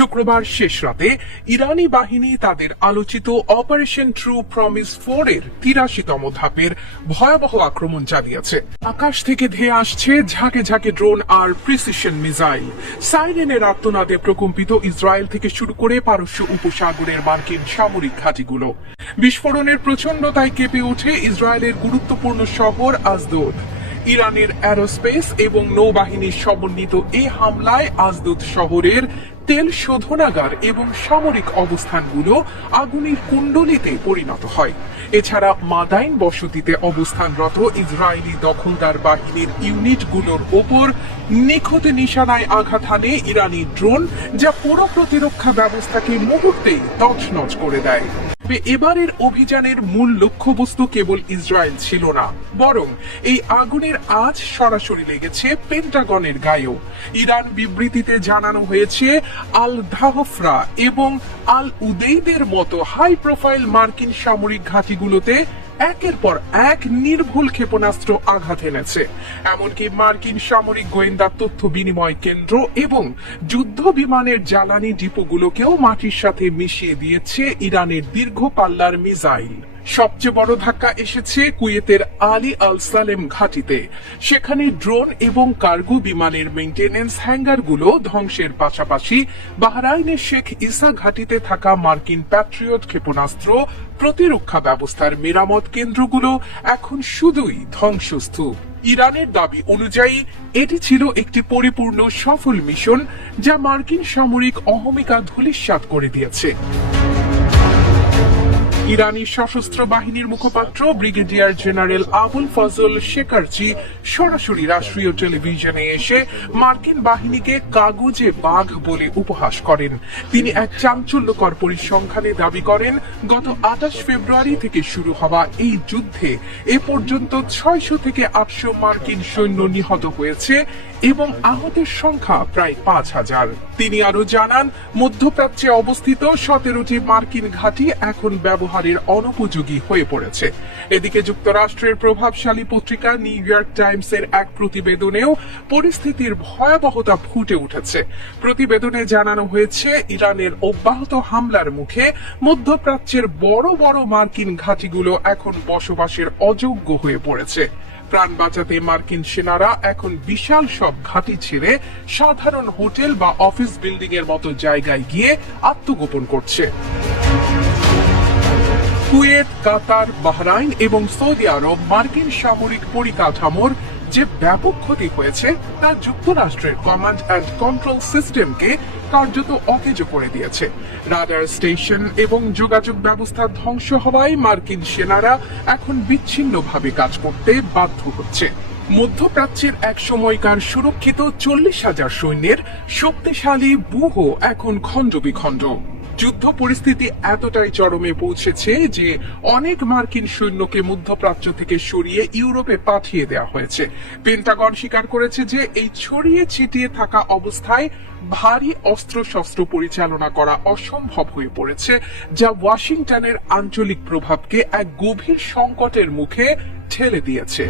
শুক্রবার শেষ রাতে ইরানি বাহিনী তাদের আলোচিত অপারেশন ট্রু প্রমিস 4 এর ৮৩তম ধাপের ভয়াবহ আক্রমণ চালিয়েছে। আকাশ থেকে ধেয়ে আসছে ঝাঁকে ঝাঁকে ড্রোন আর প্রিসিশন মিসাইল। সাইরেনের আর্তনাদে প্রকম্পিত ইসরায়েল থেকে শুরু করে পারস্য উপসাগরের মার্কিন সামরিক ঘাঁটিগুলো। বিস্ফোরণের প্রচণ্ডতায় কেঁপে ওঠে ইসরায়েলের গুরুত্বপূর্ণ শহর আজদোদ। ইরানের অ্যারোস্পেস এবং নৌবাহিনীর সমন্বিত এই হামলায় আজদোদ শহরের তেল শোধনাগার এবং সামরিক অবস্থানগুলো আগুনের কুণ্ডলিতে পরিণত হয়। এছাড়া মাদাইন বসতিতে অবস্থানরত ইসরায়েলি দখলদার বাহিনীর ইউনিটগুলোর ওপর নিখুঁত নিশানায় আঘাত হানে ইরানি ড্রোন, যা পুরো প্রতিরক্ষা ব্যবস্থাকে মুহূর্তেই তছনছ করে দেয়। এবারের অভিযানের মূল লক্ষ্যবস্তু কেবল ইসরায়েল ছিল না, বরং এই আগুনের আঁচ সরাসরি লেগেছে পেন্টাগনের গায়েও। ইরান বিবৃতিতে জানানো হয়েছে, আল ধাহফরা এবং আল উদেইদের মতো হাই প্রোফাইল মার্কিন সামরিক ঘাঁটিগুলোতে একের পর এক নির্ভুল ক্ষেপণাস্ত্র আঘাত এনেছে। এমনকি মার্কিন সামরিক গোয়েন্দা তথ্য বিনিময় কেন্দ্র এবং যুদ্ধ বিমানের জ্বালানি ডিপোগুলোকেও মাটির সাথে মিশিয়ে দিয়েছে ইরানের দীর্ঘ পাল্লার মিসাইল। সবচেয়ে বড় ধাক্কা এসেছে কুয়েতের আলী আল সালেম ঘাঁটিতে। সেখানে ড্রোন এবং কার্গো বিমানের মেইনটেনেন্স হ্যাঙ্গারগুলো ধ্বংসের পাশাপাশি বাহরাইনের শেখ ইসা ঘাঁটিতে থাকা মার্কিন প্যাট্রিয়ট ক্ষেপণাস্ত্র প্রতিরক্ষা ব্যবস্থার মেরামত কেন্দ্রগুলো এখন শুধুই ধ্বংসস্তূপ। ইরানের দাবি অনুযায়ী এটি ছিল একটি পরিপূর্ণ সফল মিশন, যা মার্কিন সামরিক অহমিকা ধূলিসাৎ করে দিয়েছে। ইরানি সশস্ত্র বাহিনীর মুখপাত্র ব্রিগেডিয়ার জেনারেল আবুল ফজল শেকারচি সরাসরি রাষ্ট্রীয় টেলিভিশনে এসে মার্কিন বাহিনীকে কাগজে বাঘ বলে উপহাস করেন। তিনি এক চাঞ্চল্যকর পরিসংখ্যানে দাবি করেন, গত ২৮ ফেব্রুয়ারি থেকে শুরু হওয়া এই যুদ্ধে এ পর্যন্ত ৬০০ থেকে ৮০০ মার্কিন সৈন্য নিহত হয়েছে এবং আহতের সংখ্যা প্রায় ৫,০০০। তিনি আরো জানান, মধ্যপ্রাচ্যে অবস্থিত ১৭টি মার্কিন ঘাঁটি এখন ব্যবহারের অনুপযোগী হয়ে পড়েছে। এদিকে যুক্তরাষ্ট্রের প্রভাবশালী পত্রিকা নিউ ইয়র্ক টাইমসের এক প্রতিবেদনেও পরিস্থিতির ভয়াবহতা ফুটে উঠেছে। প্রতিবেদনে জানানো হয়েছে, ইরানের অব্যাহত হামলার মুখে মধ্যপ্রাচ্যের বড় বড় মার্কিন ঘাঁটিগুলো এখন বসবাসের অযোগ্য হয়ে পড়েছে। প্রাণ বাঁচাতে মার্কিন সেনারা এখন বিশাল সব ঘাঁটি ছেড়ে সাধারণ হোটেল বা অফিস বিল্ডিং এর মতো জায়গায় গিয়ে আত্মগোপন করছে। কুয়েত, কাতার, বাহরাইন এবং সৌদি আরব মার্কিন সামরিক পরিকাঠামোর যে ব্যাপক ক্ষতি হয়েছে তা যুক্তরাষ্ট্রের কমান্ড অ্যান্ড কন্ট্রোল সিস্টেমকে কার্যত অকেজো করে দিয়েছে। রাডার স্টেশন এবং যোগাযোগ ব্যবস্থা ধ্বংস হওয়ায় মার্কিন সেনারা এখন বিচ্ছিন্নভাবে কাজ করতে বাধ্য হচ্ছে। মধ্যপ্রাচ্যের এক সময়কার সুরক্ষিত ৪০,০০০ সৈন্যের শক্তিশালী ব্যুহ এখন খণ্ডবিখণ্ড। যুদ্ধ পরিস্থিতি এতটাই চরমে পৌঁছেছে যে অনেক মার্কিন সৈন্যকে মধ্যপ্রাচ্য থেকে সরিয়ে ইউরোপে পাঠিয়ে দেওয়া হয়েছে। পেন্টাগন স্বীকার করেছে যে এই ছড়িয়ে ছিটিয়ে থাকা অবস্থায় ভারী অস্ত্রশস্ত্র পরিচালনা করা অসম্ভব হয়ে পড়েছে, যা ওয়াশিংটনের আঞ্চলিক প্রভাবকে এক গভীর সংকটের মুখে ঠেলে দিয়েছে।